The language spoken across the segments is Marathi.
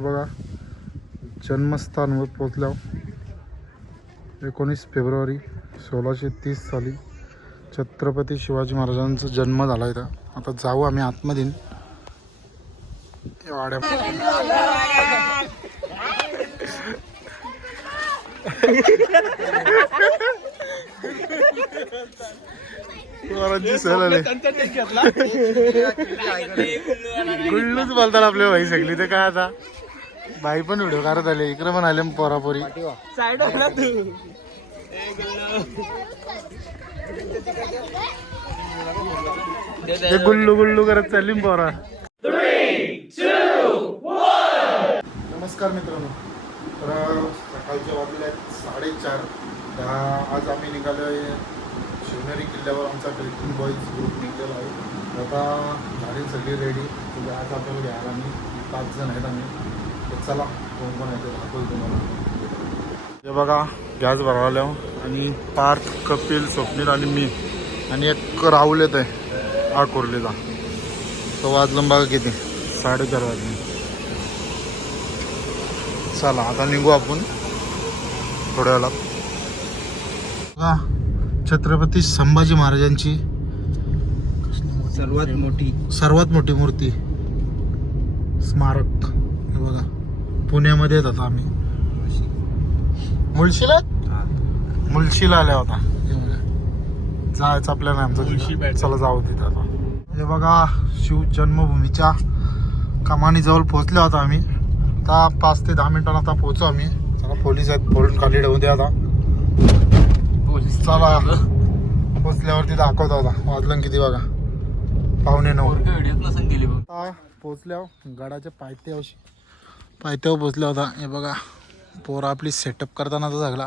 बघा जन्मस्थानवर पोचलो. 19 फेब्रुवारी 1630 साली छत्रपती शिवाजी महाराजांचा जन्म झाला इथं. आता जाऊ आम्ही आतमध्ये वाड्या. गुल्लूच बोलतात आपल्या भाई सगळी. तर काय आता बाई पण व्हिडिओ करत आले, इकडे पण आले पोरापोरी. गुल्लू गुल्लू करत चालली पोरा. नमस्कार मित्रांनो. तर सकाळच्या वाजले 4:30. आज आम्ही निघालोय शिवनेरी किल्ल्यावर. आमचा ट्रेकिंग बॉईज ग्रुप निघलेला आहे. आता गाडी सगळी रेडी. म्हणजे आज आपल्याला घ्यायला आम्ही 5 जण आहेत आम्ही. तर चला कोण कोण आहे ते दाखवतो तुम्हाला. हे बघा गॅस भरवायला आणि पार्थ, कपिल, स्वप्नील आणि मी आणि एक राहुल येत आहे आकुर्लीला. तो वाजलं बघा किती, 4:30 वाजले. चला आता निघू आपण थोड्या वेळात. छत्रपती संभाजी महाराजांची सर्वात मोठी मूर्ती स्मारक हे बघा पुण्यामध्ये येत होता आम्ही. मुळशीला आल्या होता. जायचं आपल्याला आमचं. चला जाऊ तिथं आता. हे बघा शिव जन्मभूमीच्या कमानीजवळ पोहोचले होता आम्ही. आता 5 ते 10 मिनिटांना आता पोहोचू आम्ही. चला पोलीस आहेत, बोलून खाली ठेवून द्या आता. चला पोचल्यावरती दाखवतो आता. वाजलं किती बघा 8:45. आता पोचल्यावर गडाच्या पायथ्यावर पोचल्या होता. हे बघा पोरं आपली सेटअप करताना तर सगळा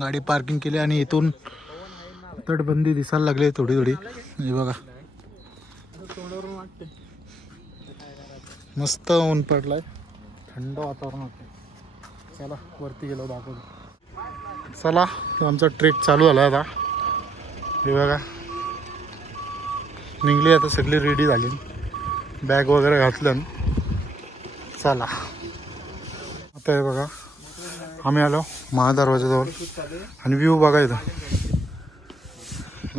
गाडी पार्किंग केली आणि इथून तटबंदी दिसायला लागली थोडी. हे बघा मस्त ऊन पडलाय, थंड वातावरण होतं. चला वरती गेलो दाखवतो. चला आमचा ट्रेक चालू झाला आता. हे बघा निघली आता सगळी रेडी झाली. बॅग वगैरे घातलं. चला आता हे बघा आम्ही आलो महादरवाजाजवळ आणि व्ह्यू बघा इथं.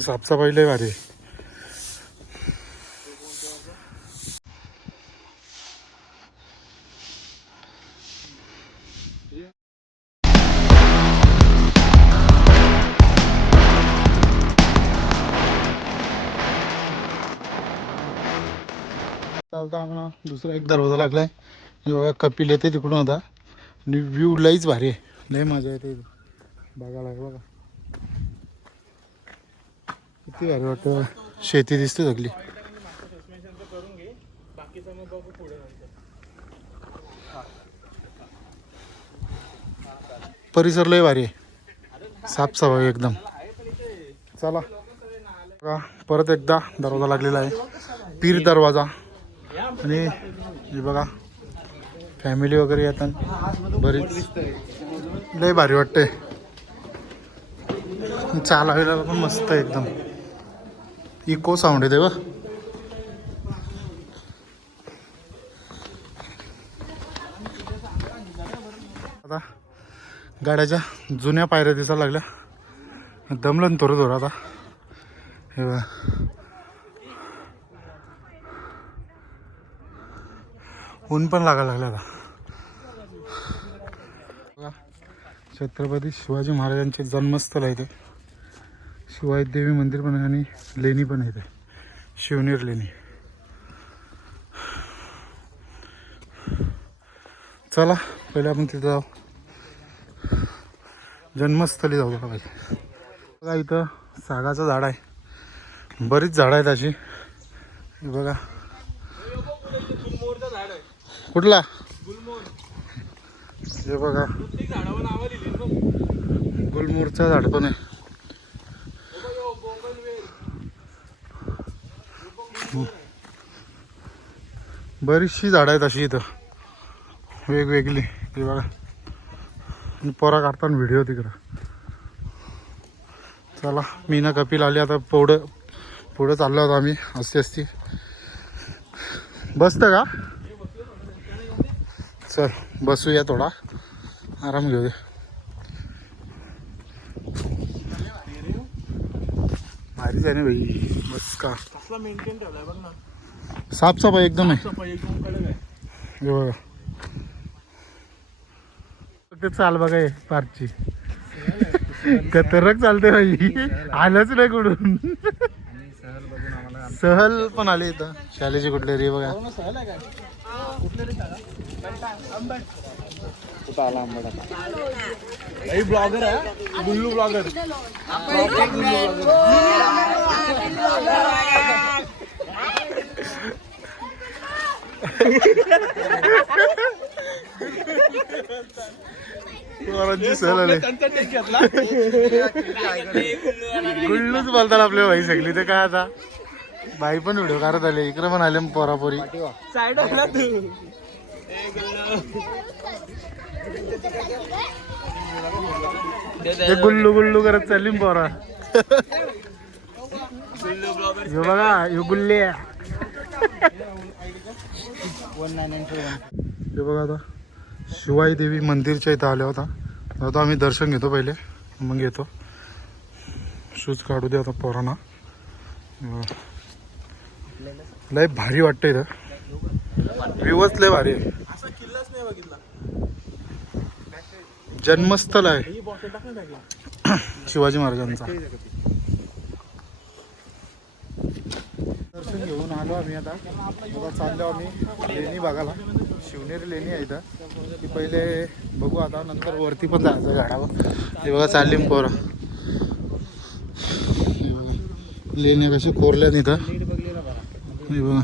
साफसफाईला भारी आहे. चालता आम्हाला दुसरा एक दरवाजा लागलाय. बघा कपिल येते तिकडून होता आणि व्ह्यू लईच भारी आहे. लई मजा येते बघायला. बघा किती भारी वाटतं. शेती दिसते सगळी. परिसर लय भारी आहे, साफसफाई एकदम. चला परत एकदा दरवाजा लागलेला आहे, पीर दरवाजा. आणि हे बघा फॅमिली वगैरे येतात बरीच. लय भारी वाटते. चालायला पण मस्त एकदम. इको साऊंड येते बघ. आता गाड्याच्या जुन्या पायऱ्या दिसायला लागल्या. दमलं थोडं आता. हे बघा ऊन पण लागायला लागलं आता. छत्रपती शिवाजी महाराजांचे जन्मस्थळ आहे ते. शिवाजी देवी मंदिर पण आहे आणि लेणी पण आहे ते, शिवनेर लेणी. चला पहिले आपण तिथं जाऊ, जन्मस्थळी जाऊया पाहिजे. बघा इथं सागाचं झाड आहे, बरीच झाडं आहेत अशी. बघा कुठला हे बघा गुलमोहरचं झाड पण आहे. बरीचशी झाडं आहेत अशी इथं वेगवेगळी. ते बघा पोरा काढताना व्हिडिओ तिकडं. चला मी ना कपिल आली आता. पुढं चाललो होतो आम्ही. असती बसतं का. चल बसूया, थोडा आराम घेऊया. भारीच आहे ना भाई. बस का कसला मेंटेन ठेवलाय बघ ना. साफसफाई एकदम आहे. सफाई एकदम कडक आहे. हे बघा फक्त चाल बघा हे पार्कची खतरनाक चालते भाई. आलंच नाही कुठून. सहल पण आले इथं. शालेची कुठले रे बघा. ब्लॉगर आहे गुल्लू ब्लॉगर. सहल आले. गुल्लूच बोलतात आपल्या भाई सगळी. तर काय आता भाई पण व्हिडिओ करत आले. इकडे पण आले पोरापोरी. साईड आपला तू ते गुल्लू गुल्लू करत चालली पोरा. हे बघा हे गुल्ले. हे बघा आता शिवाई देवी मंदिरच्या इथं आल्या होता. आता आम्ही दर्शन घेतो पहिले, मग येतो. शूज काढू दे आता पोरांना. लय भारी वाटतं इथं. व्ह्यूच लय भारी आहे. असा किल्लाच नाही बघितला. जन्मस्थळ आहे ही बॉटल टाक ना बॅगला. शिवाजी महाराजांचा. दर्शन घेऊन आलो आम्ही. आता चाललो आम्ही लेणी बघायला. शिवनेरी लेणी आहे इथं. ती पहिले बघू, आता नंतर वरती पण जायचं गाडावर. ते बघा चालली पोरं. लेण्या कशी कोरल्यात इथं. हे बघा.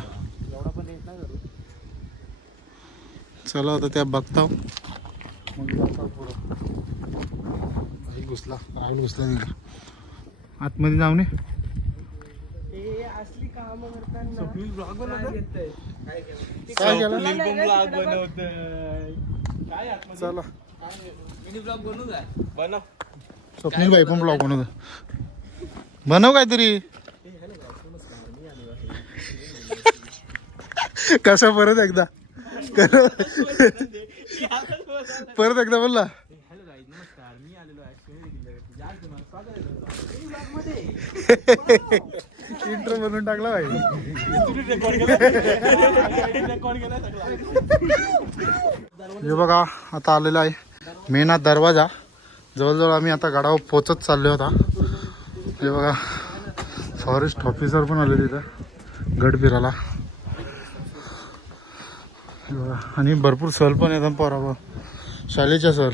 चला आता त्या बघता मग जाता पुढं. घुसला राहुल घुसला तिला आतमध्ये जाऊ नये. काय केलं चला स्वप्नील भाई पण ब्लॉग बनवतो. बनव काहीतरी. कसं परत एकदा परत एकदा बोलला. इंट्रो बनवून टाकला भाई. हे बघा आता आलेला आहे मेन दरवाजा. जवळजवळ आम्ही आता गडावर पोचत चाललो होता. हे बघा फॉरेस्ट ऑफिसर पण आले तिथं गड फिरायला. आणि भरपूर सहल पण येतात पोरावर. शाळेच्या सहल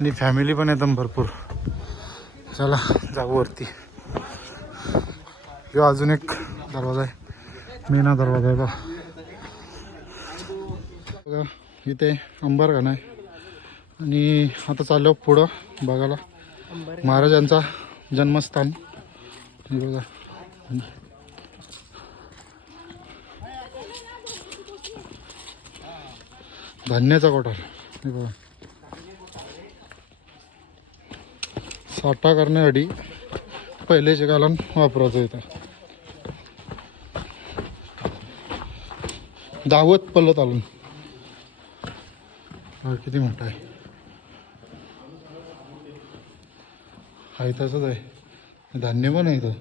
आणि फॅमिली पण येतात भरपूर. चला जाऊ वरती. जो अजून एक दरवाजा आहे मेना दरवाजा आहे बघा. इथे अंबरखाना आहे. आणि आता चाललो पुढं बघायला महाराजांचा जन्मस्थान. हे बघा धान्याचा कोठार. हे बघा साठा करण्यासाठी पहिलेच्या काळात वापरायचं इथं. दावत पल्लत आलून किती मोठा आहे. हाय तसंच आहे. धान्य पण आहे इथं.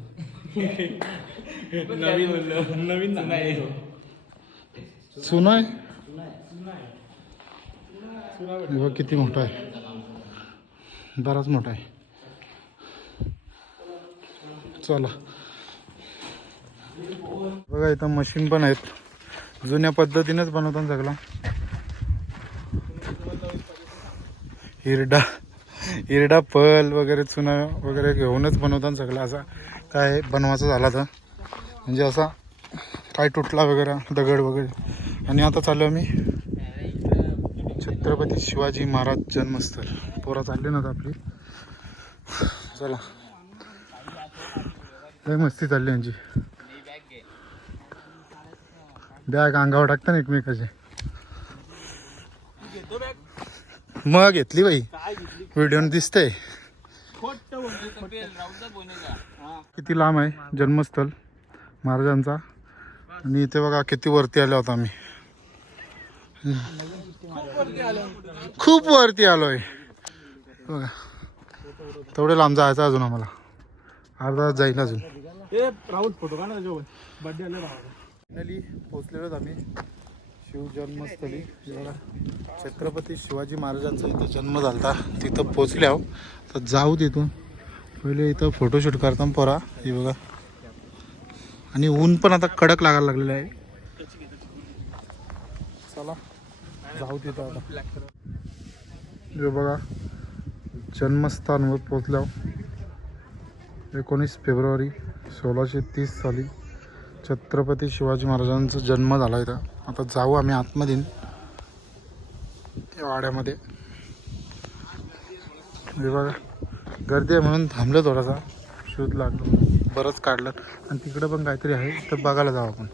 नवीन चुना आहे. बघ किती मोठा आहे. बराच मोठा आहे. चला बघा इथं मशीन पण आहेत. जुन्या पद्धतीनेच बनवतात सगळं. हिरडा पल वगैरे चुना वगैरे घेऊनच बनवतात सगळं. असा काय बनवायचं झाला तर म्हणजे असा काय तुटला वगैरे दगड वगैरे. आणि आता चाललो आम्ही छत्रपती शिवाजी महाराज जन्मस्थळ. पोरा चालली ना आपली. चला लय मस्ती चालली यांची. बॅग अंगावर टाकता ना एकमेकाचे. मग घेतली बाई. व्हिडिओ दिसतंय किती लांब आहे जन्मस्थळ महाराजांचा. आणि इथे बघा किती वरती आलो होतो आम्ही. खूप वरती आलोय बघा. तेवढे लांब जायचं अजून आम्हाला, अर्धा तास जाईल अजून. ए राहुल फोटो काढ ना जेवण बर्थडे आले भावाचा. फायनली पोचलेलो आम्ही शिवजन्मस्थळी. बघा छत्रपती शिवाजी महाराजांचा इथं जन्म झाला, तिथं पोचले आहो. तर जाऊ तिथून पहिले इथं फोटोशूट करताना पोरा हे बघा. आणि ऊन पण आता कडक लागायला लागलेलं आहे. चला जाऊ तिथं आता. हे बघा जन्मस्थानवर पोचलो. 19 फेब्रुवारी 1630 साली छत्रपती शिवाजी महाराजांचा जन्म झाला इथं. आता जाऊ आम्ही आतमध्ये या वाड्यामध्ये. हे बघा गर्दी आहे म्हणून थांबलं, थोडासा शोध लागलो, बरंच काढलं. आणि तिकडं पण काहीतरी आहे तर बघायला जाऊ आपण.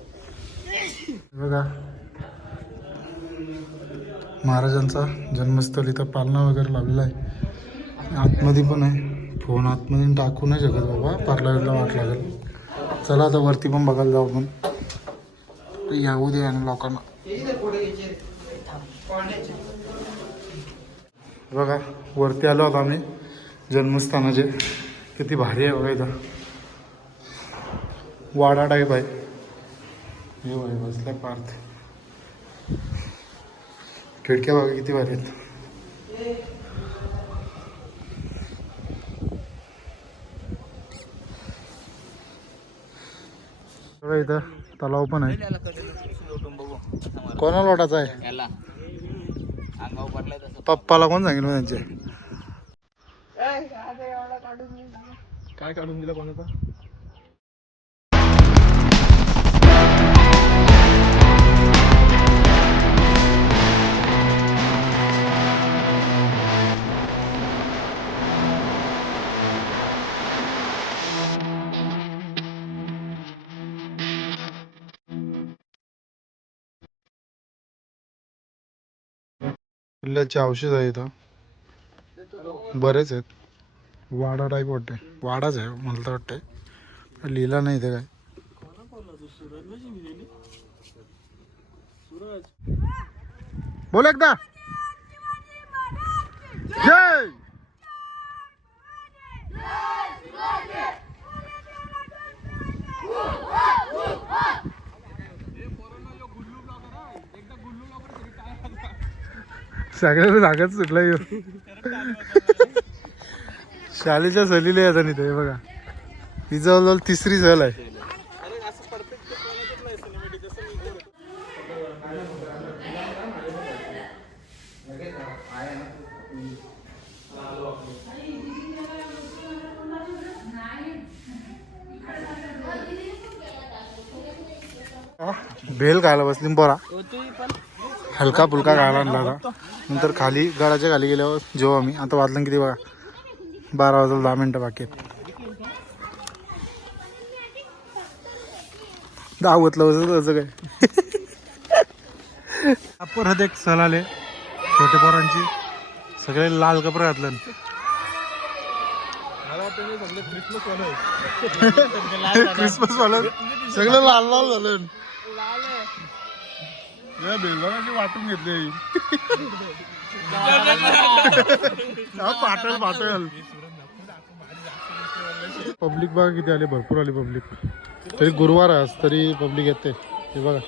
बघा महाराजांचा जन्मस्थळ इथं पालना वगैरे लावलेला आहे. आतमध्ये पण आहे. फोन आतमध्ये टाकू नाही शकत बाबा, पार्लरला वाट लागेल. चला आता वरती पण बघायला जाऊ आपण. येऊ दे आणि लोकांना. बघा वरती आलो आता आम्ही जन्मस्थानाचे. किती भारी आहे बघा इथं, वाडा टाईप आहे. हे आहे बसल्या पार्थ. खिडक्या बघा किती भारी आहेत. बघा इथं तलाव पण आहे. कोणाला लोटाचा आहे? पप्पाला कोण सांगेल मग त्यांचे? काय काढून दिला कोणाचा? किल्ल्याचे औषध आहे इथं बरेच आहेत. वाडा टाईप वाटते, वाडाच आहे मला तर वाटतंय, लिहिला नाही इथे काय. बोल एकदा जय. सगळ्यांना जागाच सुटला येऊ. शाळेच्या सहलीला येतात इथे. हे बघा ही जवळजवळ तिसरी सहल आहे. भेल खायला बसली पोरा, हलका फुलका खायला आणला होता. नंतर खाली घराच्या खाली गेल्यावर जेव्हा आम्ही आता वाजलं किती बघा, 12 वाजता 10 मिनटं बाकी आहेत. दावतलं होतं काय. परत एक सहल आले छोटे पोरांची, सगळे लाल कपडे घातले. क्रिसमस वाला सगळं लाल लाल झालं. वाटून घेतले पाटल पाटल. पब्लिक बघा किती आले, भरपूर आली पब्लिक. तरी गुरुवार आहे आज तरी पब्लिक येते. हे बघा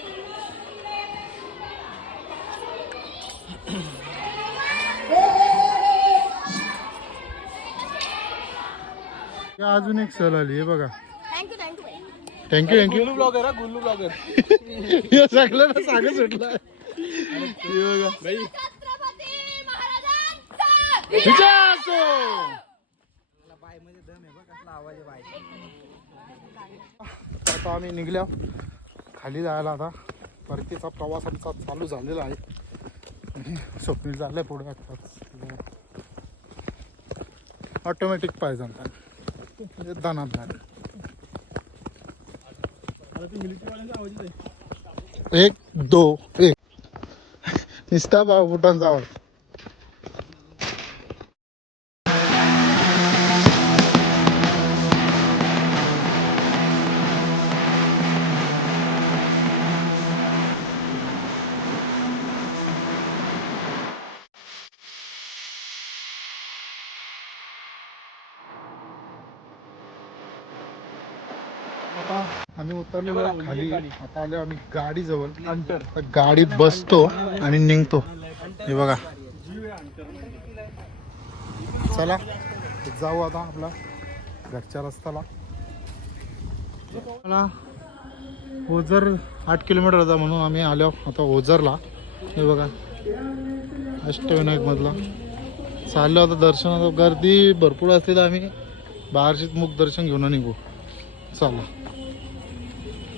अजून एक सहल आली. हे बघा थँक्यू थँक्यू. गुल्लू ब्लॉगर, गुल्लू ब्लॉगर. हे सगळ्यांना सांगत सुटलं. हे बघा आता आम्ही निघल्या खाली जायला. आता परतीचा प्रवास आमचा चालू झालेला आहे. स्वप्नील झालंय पुढे ऑटोमॅटिक पाहिजे आमचा दानात नाही. एक दो एक निस्ता भाव फुटांचा आवाज. आता आम्ही उतरलेलो आहे खाली. आता आलो आम्ही गाडी जवळ. अंतर आता गाडीत बसतो आणि निघतो. हे बघा, चला जाऊ आता आपला घरच्या रस्त्याला. मला ओझर 8 किलोमीटर होता म्हणून आम्ही आलो आता ओझरला. हे बघा अष्टविनायक मधला चाललो आता दर्शनाला. गर्दी भरपूर असली तर आम्ही बाहेरशीच मुख दर्शन घेऊन निघू. चला,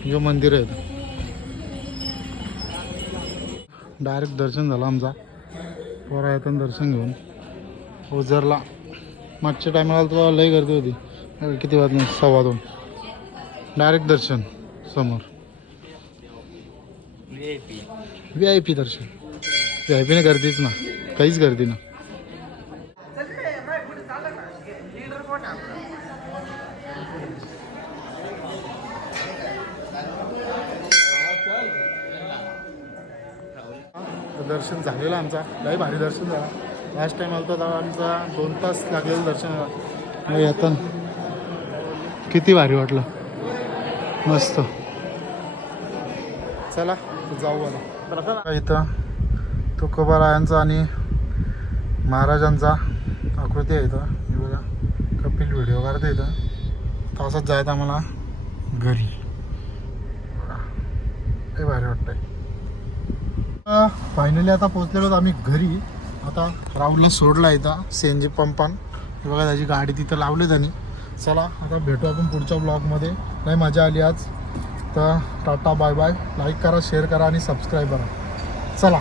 जो मंदिर आहे डायरेक्ट दर्शन झालं आमचा. पोरा येताना दर्शन घेऊन ओझरला. मागच्या टायमाला तर लई गर्दी होती. किती वाजले? 2:15. डायरेक्ट दर्शन समोर. VIP दर्शन. VIP ने गर्दीच ना, काहीच गर्दी ना. दर्शन झालेलं आमचा. लई भारी दर्शन झाला. लास्ट टाइम आलतो तेव्हा आमचा 2 तास लागलेलं दर्शनाला. येतं किती भारी वाटलं, मस्त. चला जाऊ आता. इथं तुकोबारायांचा आणि महाराजांचा आकृती आहे इथं. हे बघा, कपिल व्हिडिओ काढते इथं. तासात जायचं आम्हाला घरी. हे भारी वाटतंय. फायनली आता पोचलेलो आम्ही घरी. आता राहुलला सोडला इथं CNG पंपान. हे बघा त्याची गाडी तिथं लावली त्यांनी. चला आता भेटू आपण पुढच्या ब्लॉगमध्ये. लई मजा आली आज. तर टाटा बाय बाय. लाईक करा, शेअर करा आणि सबस्क्राईब करा. चला.